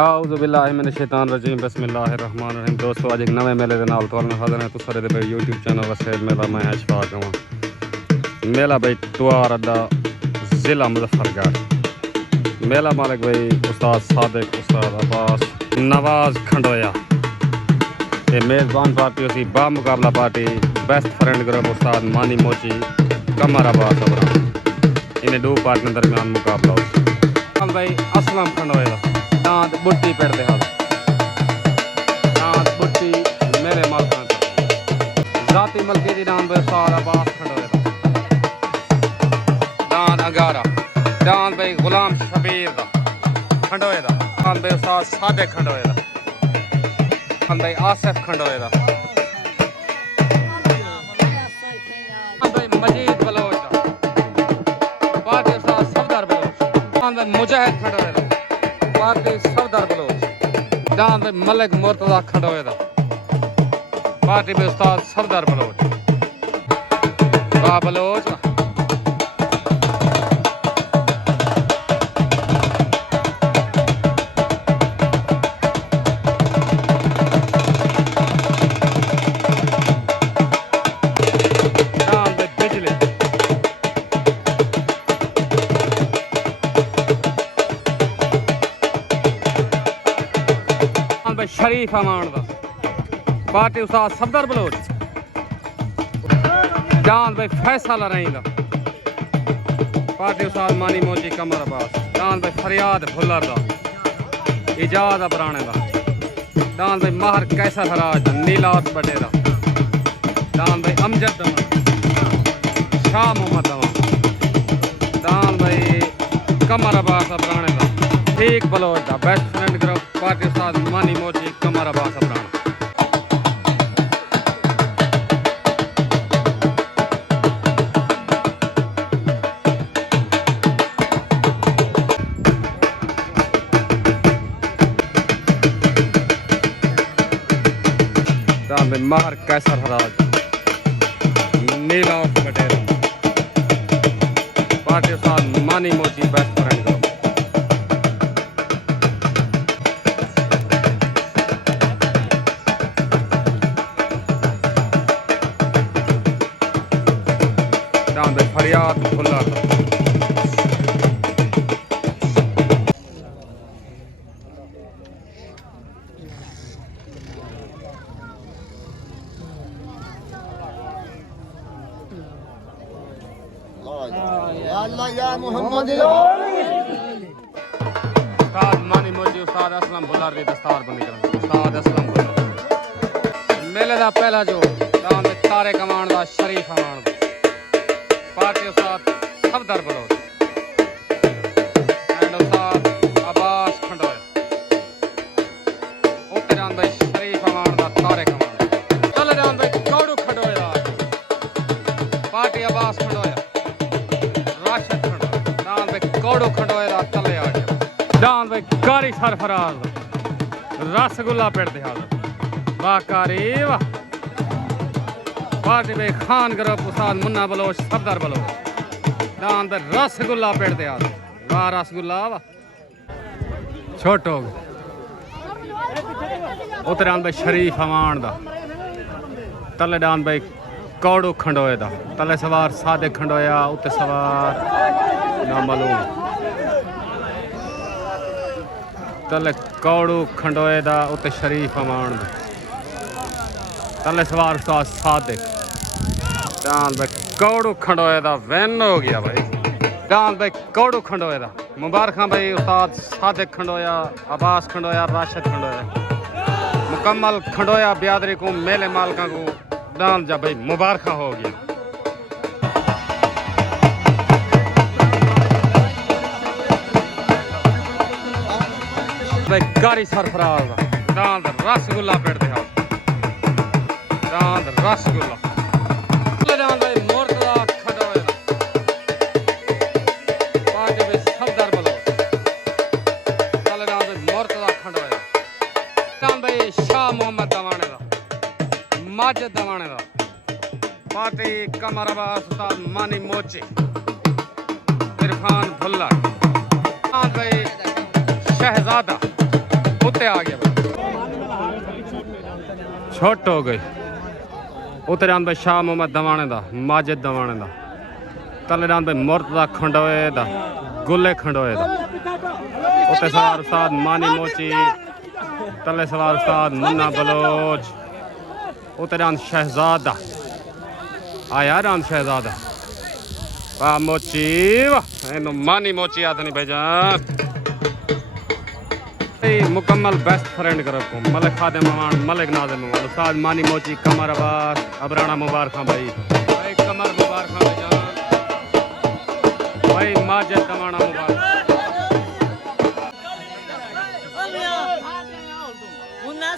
आऊज़ु बिल्लाहि मिनश शैतानिर रजीम बिस्मिल्लाहिर रहमानिर रहीम। दोस्तों अज एक नवे मेले के नाल तुहानू हाज़िर हैं। तुस सारे दे यूट्यूब चैनल वसेल मेला मैं अशफाक हूँ। मेला भाई टुआर अड्डा ज़िला मुजफ्फरगढ़। मेला मालिक भाई उस्ताद सादिक, उस्ताद अब्बास, नवाज खंडोया। ये मेज़बान पार्टी उसी बा मुकाबला पार्टी बेस्ट फ्रेंड ग्रुप उस्ताद मानी मोची कमर अब्बास अबरा। इन्हें दो पार्टी के दरमियान मुकाबला हो भाई असलम खंडोया दांत बुट्टी पेड़ते हाल दांत बुट्टी मेरे मालकान जाती मलके दी दांत भाई उस्ताद अब्बास खंडोया दांत अगारा दांत भाई गुलाम शबीर दा खंडोया दा दांत भाई उस्ताद सादिक खंडोया दा दांत भाई आसिफ खंडोया दा भाई मजीद बलोच दा पार्टी उस्ताद सफदर बलोच दांत भाई मुजाहिद खंडोया दा पार्टी सफदर बलोच दांत भाई मलिक मुर्तजा खंडोया दा पार्टी भाई उस्ताद सफदर बलोच बा बलोच शरीफ अमान दा पार्टी उस्ताद सफदर बलोच जान भाई फैसल रही दा पार्टी उस्ताद मानी मोची कमर अब्बास जान भाई फरियाद भुल्लर दा इजाद अबराने दा जान भाई माहर कैसर हराज दा नीलात बटे दा जान भाई अमजद दमा शाह मोहम्मद दमा जान भाई कमर अब्बास अबराने दा ठीक बलोच दा बेस्ट फ्रेंड ग्रुप पार्टी उस्ताद मानी मोची कमर अब्बास अबराना माहर कैसर हराज नीलावत बटेरा पार्टी उस्ताद मानी मोची बेस्ट फ्रेंड ग्रुप फरियाद भुल्लर अल्लाह या मोहम्मद उस्ताद मानी मोची उस्ताद असलम भुल्लर दी दस्तार बंदी कर उस्ताद असलम भुल्लर मेले दा पहला जो दान दे तारे कमान दा शरीफ अमान दा party Ustad Safdar Bloch and उस्ताद अब्बास खंडोया उत्ते जान भाई शरीफ अमान दा तारे कमान चले जान भाई कौड़ू खंडोया पार्टी अब्बास खंडोया राशिद खंडोया जान भाई कौड़ू खंडोया दा चले आ जान भाई कारी सरफराज रसगुल्ला पेड़ दे हाल वाकारी वाह पार्टी भाई खान ग्रुप उस्ताद मुन्ना बलोच सफदर बलोच दान दे रसगुल्ला पेड़ दे यार वाह रसगुल्ला वाह छोटो उतरान भाई शरीफ अमान दा तले दान भाई कौड़ू खंडोए दा तले सवार सादिक खंडोया उत्ते सवार ना मालूम तले कौड़ू खंडोए दा उत्ते शरीफ अमान दा तले सवार उस्ताद सादिक जान भाई कौड़ू खंडोए दा वैन हो गया भाई जान भाई कौड़ू खंडोए दा मुबारक भाई उस्ताद सादिक खंडोया अब्बास खंडोया राशिद खंडोया मुकम्मल खंडोया बियादरी को मेले मालका को दान जा भाई मुबारक हो गया भाई कारी सरफराज दान रसगुल्ला पेड़ दे हाल दान रसगुल्ला दान भाई मुर्तजा खंडोया पार्टी भाई सफदर बलोच चले दान भाई मुर्तजा खंडोया दान भाई शाह मोहम्मद दवाने दा माजिद दवाने दा पार्टी कमर अब्बास उस्ताद मानी मोची इरफान भुल्लर दान भाई शहजादा छुट हो गई उते जान भाई शाह मोहम्मद दवाने दा माजिद दवाने दा तले जान भाई मुर्तदा खंडोए दा गुल्ले खंडोए दा उते सवार उस्ताद मानी मोची तले सवार उस्ताद मुन्ना बलोच उते जान शहजादा आया राम शहजादा वाह मोची वाह इनो मानी मोची आदनी भाईजान मुकम्मल बेस्ट फ्रेंड करो मलिक खादिम अमान मलिक नाज़िम अमान उस्ताद मानी मोची कमर अब्बास अबराना मुबारक भाई भाई कमर मुबारक भाईजान भाई माजिद दवाना मुबारक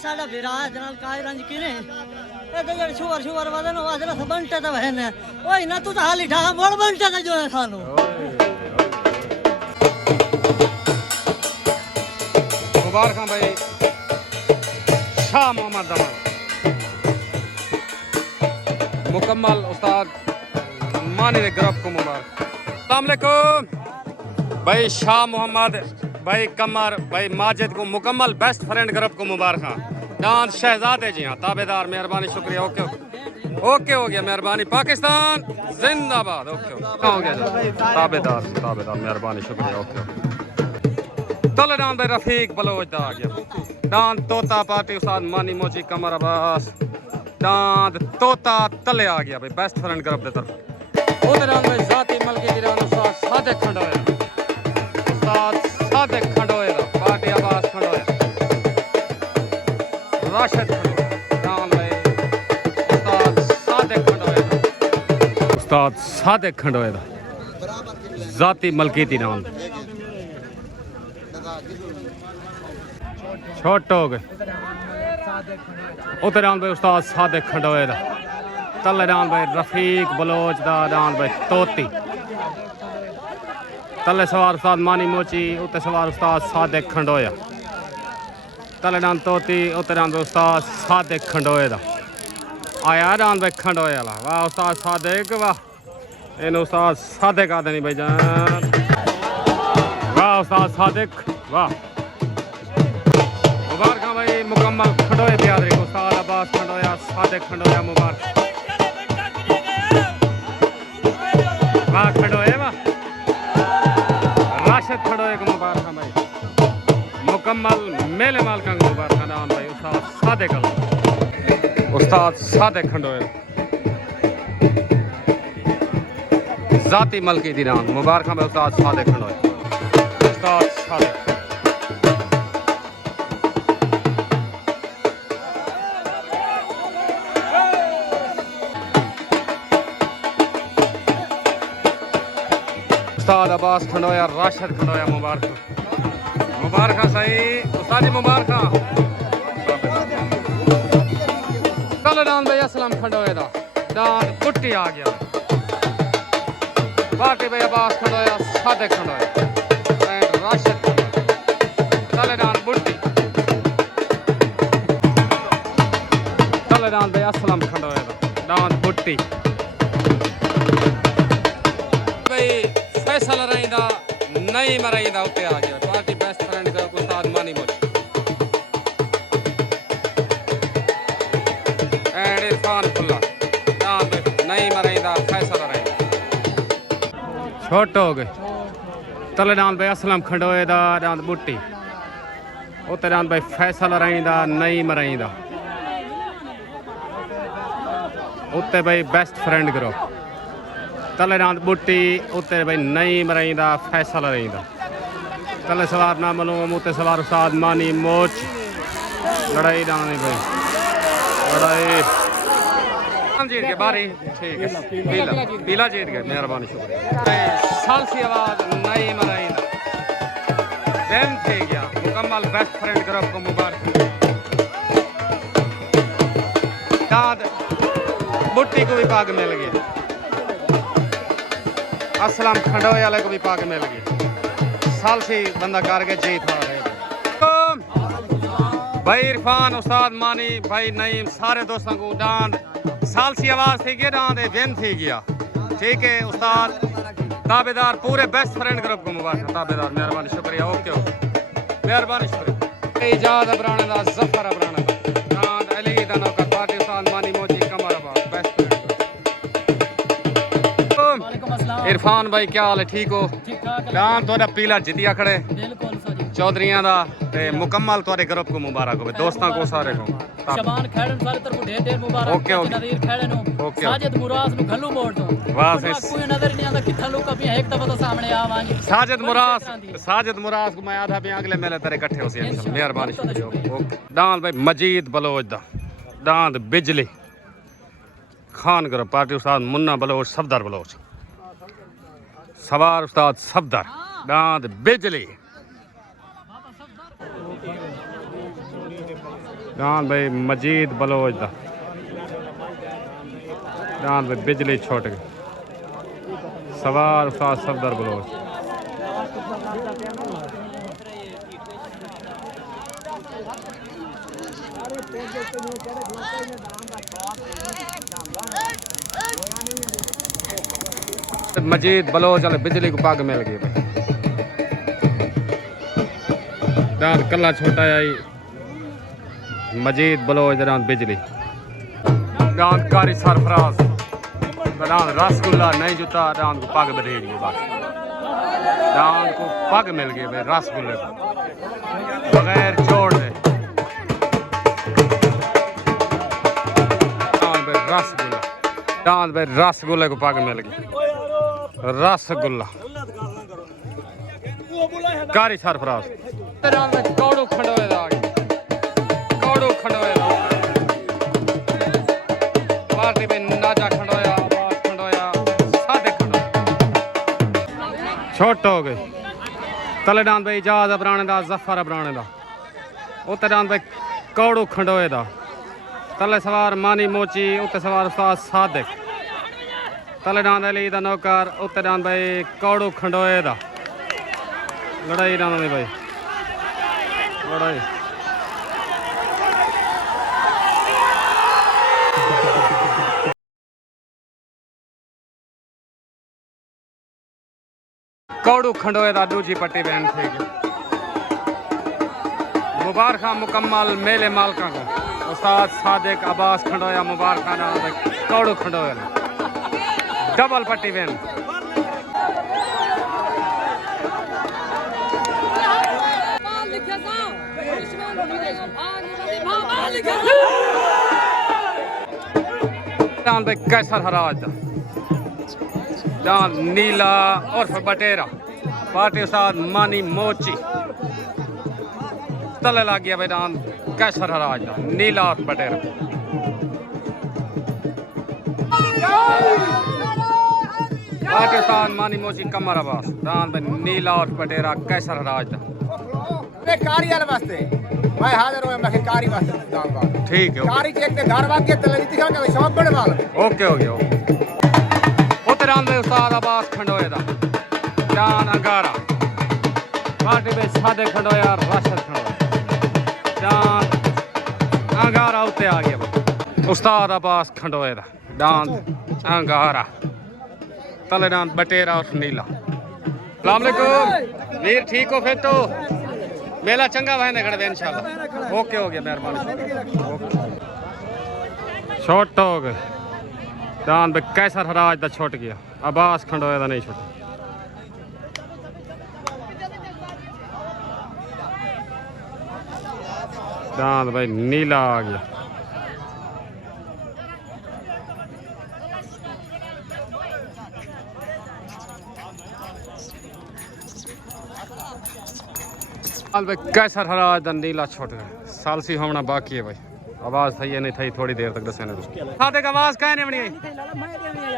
साडा विराज नाल काय रंज किने ए ते जड़े शुवर वदन वाजरा सबंटे त बहने ओए ना तू त हाली ढा मोड़ बनटे त जो है खानो मुबारक भाई शाह मोहम्मद दवान मुकम्मल उस्ताद मानी ने ग्रुप को मुबारक अस्सलाम वालेकुम भाई शाह मोहम्मद भाई कमर भाई माजिद को मुकम्मल बेस्ट फ्रेंड ग्रुप को मुबारक डांस शहजादे जी हाँ ताबेदार मेहरबानी शुक्रिया ओके ओके हो गया मेहरबानी पाकिस्तान जिंदाबाद ओके हो गया ताबेदार ताबेदार मेहरबानी शुक्रिया ओके तले डांस भाई रफीक बलोच दा आ गया डांस तोता पार्टी उस्ताद मानी मोची कमर अब्बास डांस तोता तले आ गया भाई बेस्ट फ्रेंड ग्रुप दे तरफ उधर डांस भाई जाती मलकी दी डांस उस्ताद सादिक खंडोया उस्ताद सादिक खंडोया पार्टी अब्बास खंडोया राशिद डांस भाई उस्ताद सादिक खंडोया उस्ताद सादिक खंडोया जाती मलकी दी डांस छोट हो गए उते डांस भाई उस्ताद सादिक खंडोए दा तले डांस भाई रफीक बलोच दा डांस भाई तोती तले सवार उस्ताद मानी मोची उते सवार उस्ताद सादिक खंडोया तले डांस तोती उते डांस भाई उस्ताद सादिक खंडोए दा आया डांस भाई खंडोए वाला वाह उस्ताद सादिक वाह इन उस्ताद सादिक आदे नहीं भाई जान वाह उस्ताद सादिक वाह मुबारक भाई मुकम्मल खंडोए बिरादरी को उस्ताद अब्बास खंडोया सादिक खंडोया मुबारक वाह खंडोए वाह राशिद खंडोए को मुबारक भाई मुकम्मल मेले मालका को मुबारक नाम भाई उस्ताद सादिक उस्ताद सादिक खंडोए जाती मलकी दी नाम मुबारक भाई उस्ताद सादिक खंडोए उस्ताद सादिक उस्ताद अब्बास खंडोया राशिद खंडोया मुबारक मुबारक सही उस्ताद मुबारक कल डांस भाई असलम खंडोया दा डांस पुट्टी आ गया पार्टी भाई अब्बास खंडोया सादिक खंडोया राशिद कल डांस बुट्टी कल डांस भाई असलम खंडोया दा डांस बुट्टी भाई फैसल रहींदा नहीं मराइंदा उते आ गया पार्टी बेस्ट फ्रेंड का उस्ताद मानी मोची एंड इरफान फुल्ला डांस नहीं मराइंदा फैसल रहींदा छोट हो गए तले डांस भाई असलम खंडोए दा डांस बुट्टी उते डांस भाई फैसल रहींदा नहीं मराइंदा उते भाई बेस्ट फ्रेंड करो तले डांस बुट्टी उते भाई नहीं मराइंदा फैसल रहींदा तले सवार ना मलूम उते सवार उस्ताद मानी मोच लड़ाई डांस नहीं भाई लड़ाई जीत गए बारी ठीक है पीला पीला जीत गए मेहरबानी शुक्रिया सालसी आवाज नहीं मराइंदा बेम थे गया मुकम्मल बेस्ट फ्रेंड ग्रुप को मुबारक दाद बुट्टी को भी पाग मिल गया असलम खंडोए वाले को भी पाग मिल गई सालसी बंदा करके जीत आ गए भाई इरफान उस्ताद मानी भाई नईम सारे दोस्तों को डांद सालसी आवाज थी गया डांद विन थी गया ठीक है उस्ताद ताबेदार पूरे बेस्ट फ्रेंड ग्रुप को मुबारक ताबेदार मेहरबानी शुक्रिया ओके मेहरबानी शुक्रिया इजाद अबराना दा जफर अबराना डांद अली दा नौकर इरफान भाई क्या हाल है, ठीक हो? डान थोड़ा पीला जितिया खड़े चौधरियां दा ते मुकम्मल तोरे ग्रुप को मुबारक हो दोस्तों को सारे को शबान खैड़न सारे तरफ ढेर ढेर मुबारक ओके ओके नज़ीर खैड़न ओके साजिद मुराद नु घल्लू मोड़ दो वाह कोई नजर नहीं आता किथा लोग कभी एक दफा तो सामने आवांगे साजिद मुराद को मैं आधा भी अगले मेले तेरे इकट्ठे हो सी मेहरबानी शुक्रिया ओके डांद भाई मजीद बलोच दा डांद बिजली खान ग्रुप पार्टी उस्ताद मुन्ना बलोच सफदर बलोच सवार उस्ताद सफदर डांद बिजली डांद भाई मजीद बलोच दा डांद भाई बिजली छोट गई सवार उस्ताद सफदर बलोच मजीद बलोच वाले बिजली को पग मिल गई भाई डांद कला छोटा आई मजीद बलोच डांद बिजली डांद कारी सरफराज डांद रसगुल्ला नहीं जुता डांद को पग बधेड़ गई बस डांद को पग मिल गई भाई रसगुल्ले को बगैर छोड़ दे रसगुल्ला डांद भाई रसगुल्ले को पग मिल गई रसगुल्ला कारी सरफराज कौड़ू खंडोए दा कौड़ू खंडोए दा पार्टी में नाजा खंडोया आवाज खंडोया सादे खंडोया छोट हो गए तले डांद भाई इजाज अबराने दा जफर अबराने दा उत्ते डांद भाई कौड़ू खंडोए दा तले सवार मानी मोची उत्ते सवार उस्ताद सादिक तले डांद अली दा नौकर उत्ते डांद भाई कौड़ू खंडोए दा लड़ाई डांद भाई लड़ाई कौड़ू खंडोए दा दूजी पट्टी बहन थे मुबारक मुकम्मल मेले मालका को उस्ताद सादिक अब्बास खंडोया मुबारक कौड़ू खंडोया डबल पट्टी बहन कैसर हराज डांद नीला और बटेरा पार्टी उस्ताद मानी मोची तले लग गया भाई डांद कैसर हराज नीला और बटेरा पार्टी उस्ताद मानी मोची कमर अब्बास डांद भाई नीला और बटेरा कैसर हराज कारी वाले वास्ते मैं हाजिर हूं मैं कारी वास्ते जाऊंगा ठीक है कारी चेक के घर वाक के तले दिखा के शौक बड़े वाला ओके हो गया उते डांद भाई उस्ताद अब्बास खंडोए दा जान अंगारा पार्टी में सादे खंडोया राशद खंडोया जान अंगारा उते आ गया उस्ताद अब्बास खंडोए दा डांद अंगारा तले डांद बटेरा और नीला अस्सलाम वालेकुम वीर ठीक हो फिर तो मेला चंगा बहने खड़े इंशाल्लाह ओके हो गया मेहरबानी छोट हो गए डांद भाई कैसर हराज दा छुट गया अब्बास खंडोए दा नहीं छुटा डांद भाई नीला आ गया भाई कैसर हराज दा नीला छुट गया सालसी होना बाकी है भाई आवाज थी नहीं थी थोड़ी देर तक दसे ने सादे का आवाज कह ने बनी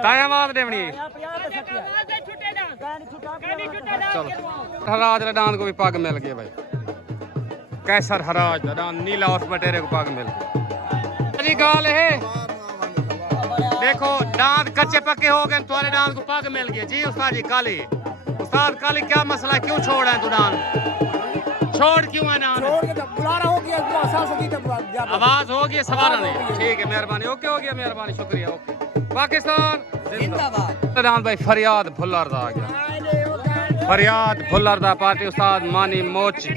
ताया आवाज ने बनी चलो हराज डांद को भी पग मिल गया भाई कैसर हराज डांद नीला और बटेरे को पग मिल गया गाल है देखो डांद कच्चे पक्के हो गए तुम्हारे डांद को पग मिल गया जी उस्ताद जी काली उस्ताद काली क्या मसला क्यों छोड़ रहे हैं तू डांद छोड़ क्यों है ना बुलाना हो गया आवाज हो गई सवारा नहीं ठीक है मेहरबानी ओके हो गया मेहरबानी शुक्रिया ओके पाकिस्तान जिंदाबाद डांद भाई फरियाद भुल्लर दा आ गया फरियाद भुल्लर दा पार्टी उस्ताद मानी मोची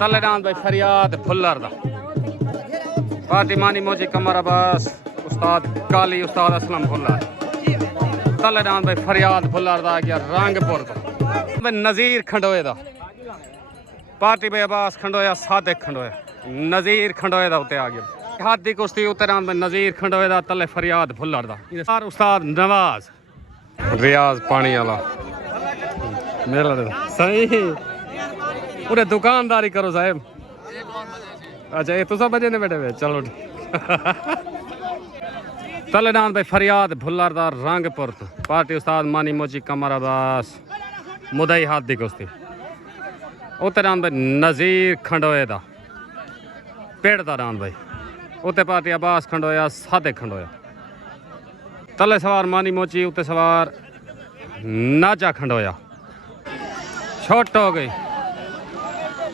तले डांद भाई फरियाद भुल्लर दा पार्टी मानी मोची कमर अब्बास उस्ताद काली उस्ताद असलम भुल्लर तले डांद भाई फरियाद फुल्लर दा गया रंगपुर तो भाई नज़ीर खंडोए दा पार्टी भाई अब्बास खंडोया सादिक खंडोया नज़ीर खंडोए दा उत्ते आ गया हाथ दी कुश्ती उत्ते डांद भाई नज़ीर खंडोए दा तले फरियाद फुल्लर दा और उस्ताद नवाज रियाज पानी वाला मेला सही पूरे दुकानदारी करो साहब अच्छा ये तुसा बजे ने बैठे हुए चलो ठीक तले डांद भाई फरियाद भुल्लरदार रंगपुर पार्टी उस्ताद मानी मोची कमर अब्बास मुदई हाथ दी कुश्ती उत्ते डांद भाई नज़ीर खंडोए दा पेड़ दा डांद भाई उत्ते पार्टी अब्बास खंडोया सादिक खंडोया तले सवार मानी मोची उत्ते सवार नाजा खंडोया छोट हो गई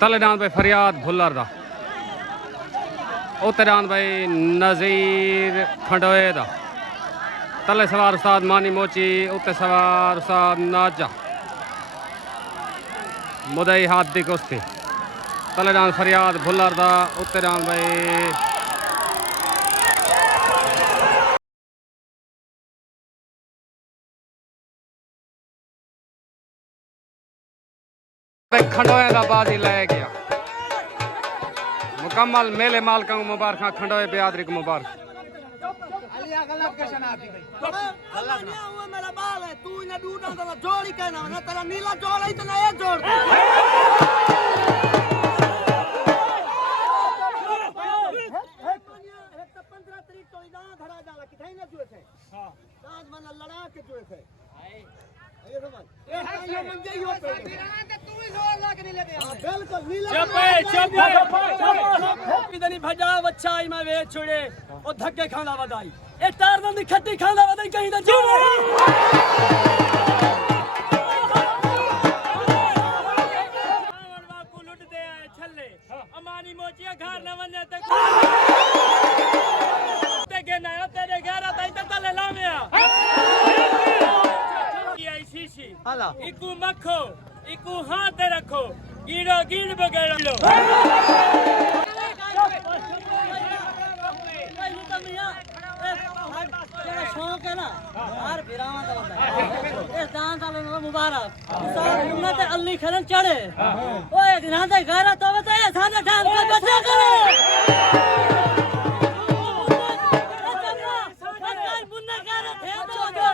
तले डांद भाई फरियाद भुल्लर दा उत्ते डांद भाई नज़ीर खंडोए दा तले सवार उस्ताद मानी मोची उत्ते सवार उस्ताद नाजा मुदई हाथ दी कुश्ती तले डांद फरियाद भुल्लर दा उत्ते डांद भाई खंडोए दा बाजी लै गया मुकम्मल मेले मालका को मुबारक खंडोए बिरादरी को मुबारक भजा बच्चा मैं वे छोड़े और धक्के खाना बधाई ए तार दी खट्टी खाना बधाई कहीं ना जोड़े को लुट दे आए छल्ले अमानी मोचिया घर न वने तक के ना तेरे घर आता इधर तले लामिया आई शीशी हाला इकू मखो इकू हाथ रखो कीड़ो कीड़ बगैर लो शौक है ना यार बिरावा का बंदा इस दान साल मुबारक उन्नत अल्ली खलन चढ़े ओए दिन हां गारा तो बता सादा ठान का बचा करे सरकार बुन्ना गारा थे तो आपरा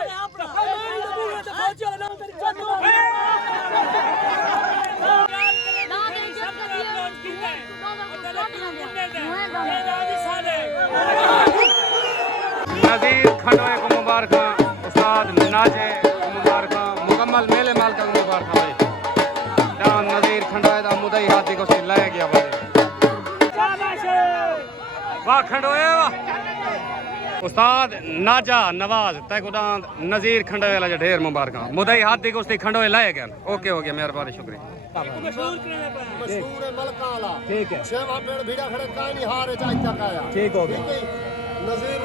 नज़ीर खंडोए को मुबारक उस्ताद नाजे को मुबारक मुकम्मल मेले मालका को मुबारक भाई डांद नज़ीर खंडोए दा मुदई हाथी को सी लै गया भाई वाह खंडोए वाह उस्ताद नाजा नवाज तय को डांद नज़ीर खंडोए वाला ढेर मुबारक मुदई हाथी को सी खंडोए लै गया ओके हो गया मेहरबानी शुक्रिया मशहूर है मलका वाला ठीक है सेवा पेड़ भीड़ा खड़े काई नहीं हारे आज तक आया ठीक हो गया नज़ीर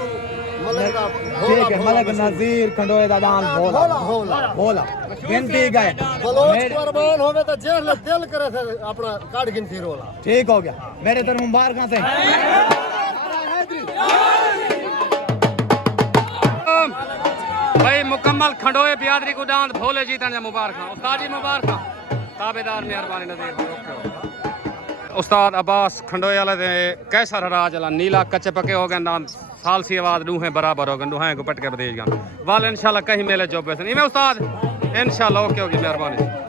मलक ठीक है मलक नज़ीर खंडोए दा दान भोला गिनती गए बलोच कुर्बान होवे तो जेल दिल करे थे अपना काट गिनती रोला ठीक हो गया मेरे तरफ मुबारक से भाई मुकम्मल खंडोए बिरादरी को दान भोले जीतन जा मुबारक उस्ताद जी मुबारक ताबेदार मेहरबानी नज़ीर उस्ताद अब्बास खंडोए वाले दे कैसर राज वाला नीला कच्चे पके हो गए ना सालसी आवाज डूहे बराबर हो गए डूहे को पटके बदेज गन वाल इंशाल्लाह कहीं मेले जोबे से नहीं मैं उस्ताद इंशाल्लाह ओके होगी मेहरबानी।